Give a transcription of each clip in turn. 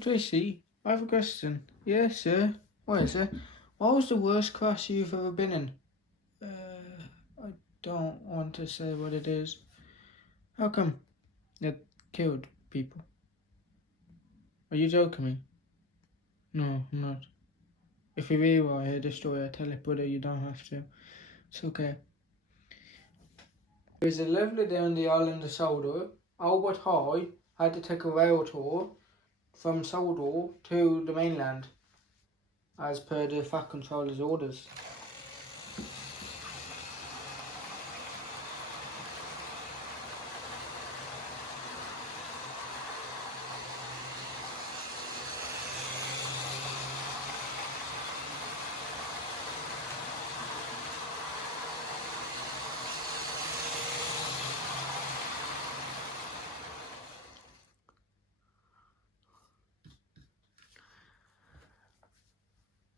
Tracy, I have a question. Yes, sir. What is it? What was the worst crash you've ever been in? I don't want to say what it is. How come? It killed people. Are you joking me? No, I'm not. If you really want to hear the story, I tell it, brother, you don't have to. It's okay. It was a lovely day on the island of Sodor. Albert High had to take a rail tour from Sodor to the mainland, as per the Fat Controller's orders.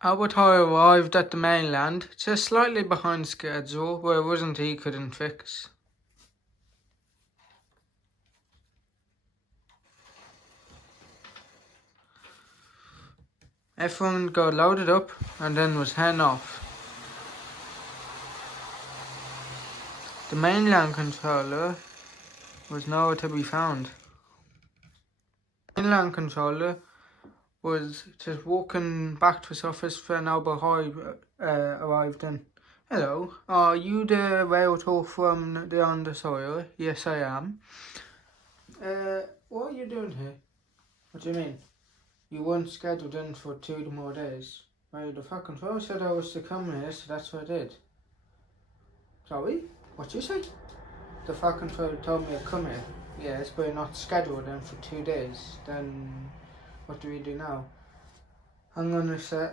Albert High arrived at the mainland just slightly behind schedule, where it wasn't he couldn't fix. Everyone got loaded up and then was heading off. The mainland controller was nowhere to be found. The mainland controller was just walking back to his office when Albert High arrived in. Hello, are you the rail tour from the Undersoil? Yes, I am. What are you doing here? What do you mean? You weren't scheduled in for 2 more days. Well, the Fat Controller said I was to come here, so that's what I did. Sorry? What'd you say? The Fat Controller told me to come here. Yes, but you're not scheduled in for 2 days. Then what do we do now? I'm gonna say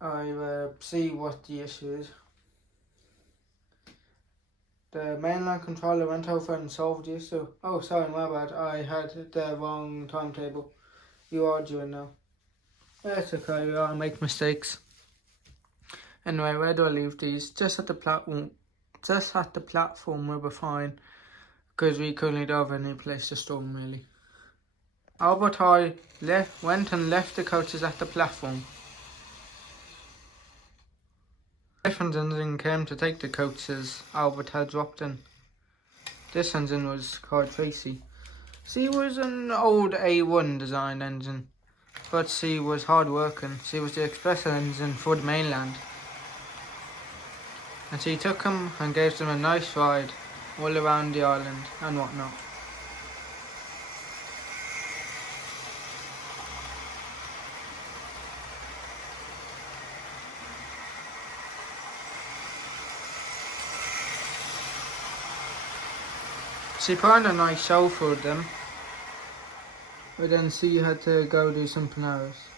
I see what the issue is. The mainland controller went over and solved the issue. Oh, sorry, my bad. I had the wrong timetable. You are doing now. That's okay, we all make mistakes. Anyway, where do I leave these? Just at the platform. Just at the platform, we'll be fine, because we currently don't have any place to store them, really. Albert High went and left the coaches at the platform. Different engine came to take the coaches Albert had dropped in. This engine was called Tracy. She was an old A1 design engine, but she was hard working. She was the express engine for the mainland. And she took him and gave them a nice ride all around the island and whatnot. She put on a nice show for them, but then she had to go do something else.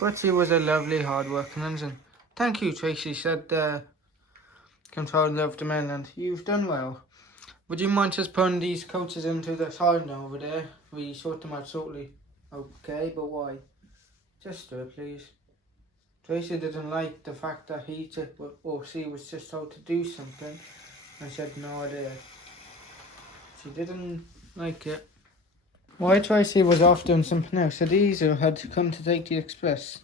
But she was a lovely, hard-working engine. Thank you, Tracy, said the controller of the mainland. You've done well. Would you mind just putting these coaches into the side over there? We sort them out shortly. Okay, but why? Just do it, please. Tracy didn't like the fact that he or she was just told to do something and she had no idea. She didn't like it. Why Tracy was off doing something else, Adiza had to come to take the express.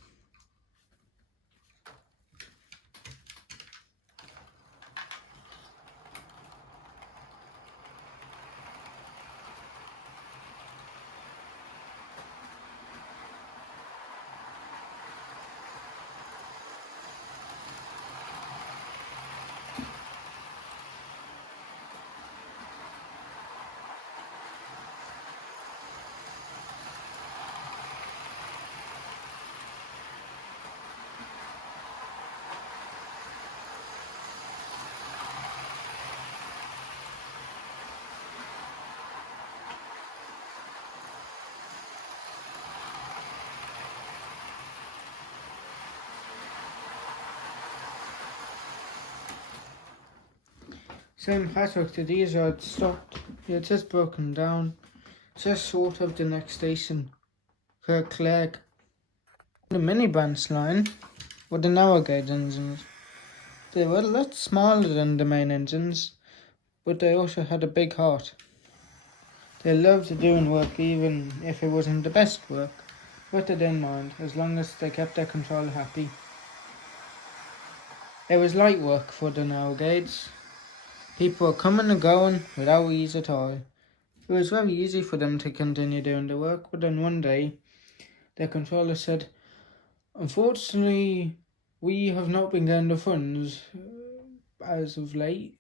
St. Patrick, the diesel had stopped. He had just broken down, just short of the next station, Kirkclegg. The minibus line were the narrow gauge engines. They were a lot smaller than the main engines, but they also had a big heart. They loved doing work even if it wasn't the best work, but they didn't mind as long as they kept their controller happy. It was light work for the Navigades. People were coming and going without ease at all. It was very easy for them to continue doing the work, but then one day, their controller said, "Unfortunately, we have not been getting the funds as of late.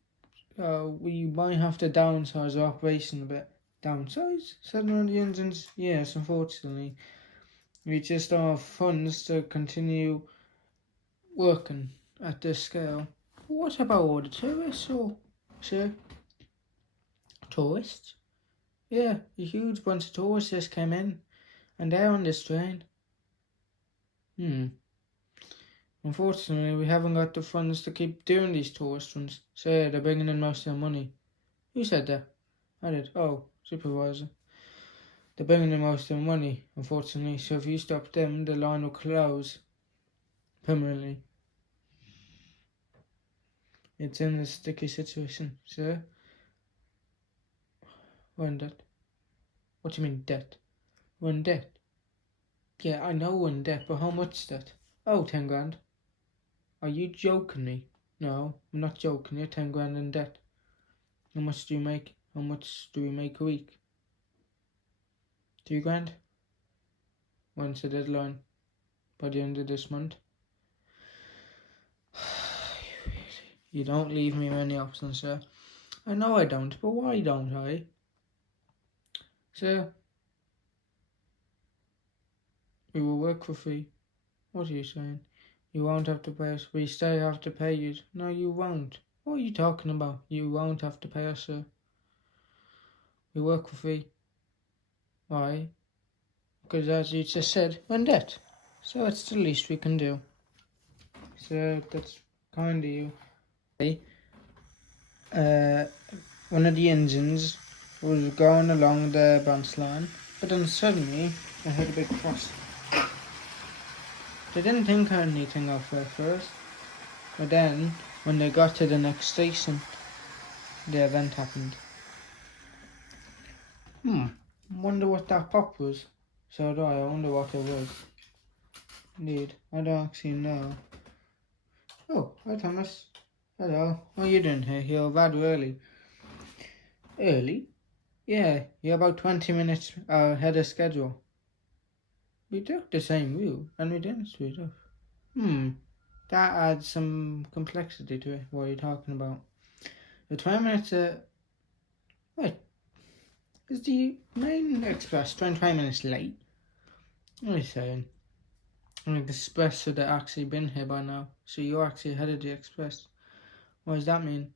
We might have to downsize our operation a bit." "Downsize?" said one of the engines. "Yes, unfortunately. We just don't have funds to continue working at this scale." "What about all the tourists, sir?" "Tourists? Yeah, a huge bunch of tourists just came in, and they're on this train." "Unfortunately, we haven't got the funds to keep doing these tourist runs. So they're bringing in most of their money." "Who said that?" "I did." "Oh, supervisor." "They're bringing in most of their money, unfortunately, so if you stop them, the line will close permanently." "It's in a sticky situation, sir." "We're in debt." "What do you mean, debt?" "We're in debt." "Yeah, I know we're in debt, but how much debt?" "Oh, 10 grand. "Are you joking me?" "No, I'm not joking. You're 10 grand in debt." "How much do you make?" "How much do we make a week?" 2 grand. "When's the deadline?" "By the end of this month." You don't leave me many options, sir." "I know I don't, but why don't I?" "Sir, we will work for free." "What are you saying?" "You won't have to pay us. We still have to pay you." "No, you won't." "What are you talking about? You won't have to pay us, sir. We work for free." "Why?" "Because as you just said, we're in debt. So it's the least we can do." "So that's kind of you." One of the engines was going along the branch line, but then suddenly I heard a big crash. They didn't think anything of it at first, but then when they got to the next station, the event happened. Wonder what that pop was. So do I wonder what it was. Indeed, I don't actually know. "Oh, hi Thomas." "Hello, what are you doing here? You're rather early." "Early?" "Yeah, you're about 20 minutes ahead of schedule." "We took the same route and we didn't speed up." That adds some complexity to it. What are you talking about? The 20 minutes. Wait, is the main express 20 minutes late? What are you saying? Like the express should have actually been here by now, so you're actually ahead of the express. What does that mean?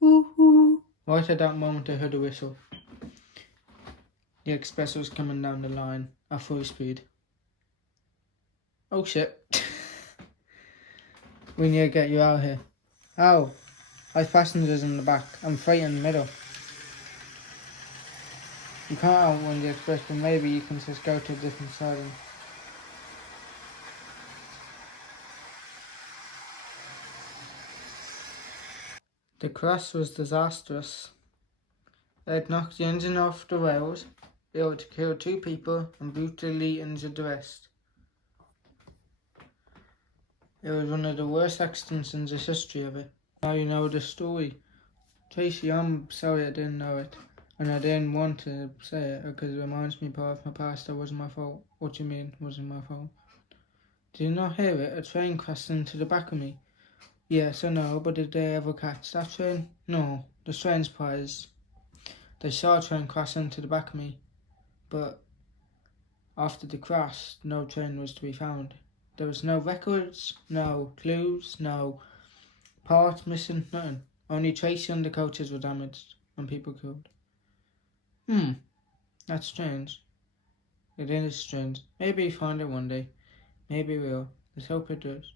Woohoo! Right at that moment, I heard a whistle. The express was coming down the line at full speed. "Oh shit." "We need to get you out here." "How?" "I've passengers in the back and freight in the middle." "You can't outrun the express, but maybe you can just go to a different siding." The crash was disastrous. It knocked the engine off the rails, it killed 2 people and brutally injured the rest. It was one of the worst accidents in the history of it. Now you know the story. Tracy, I'm sorry I didn't know it, and I didn't want to say it because it reminds me part of my past. That wasn't my fault. What do you mean, wasn't my fault? Did you not hear it? A train crashed into the back of me. Yes, I know, but did they ever catch that train? No, the train's prize. They saw a train crash into the back of me, but after the crash, no train was to be found. There was no records, no clues, no parts missing, nothing. Only Tracy and the coaches were damaged and people killed. That's strange. It is strange. Maybe we find it one day. Maybe we'll. Let's hope it does.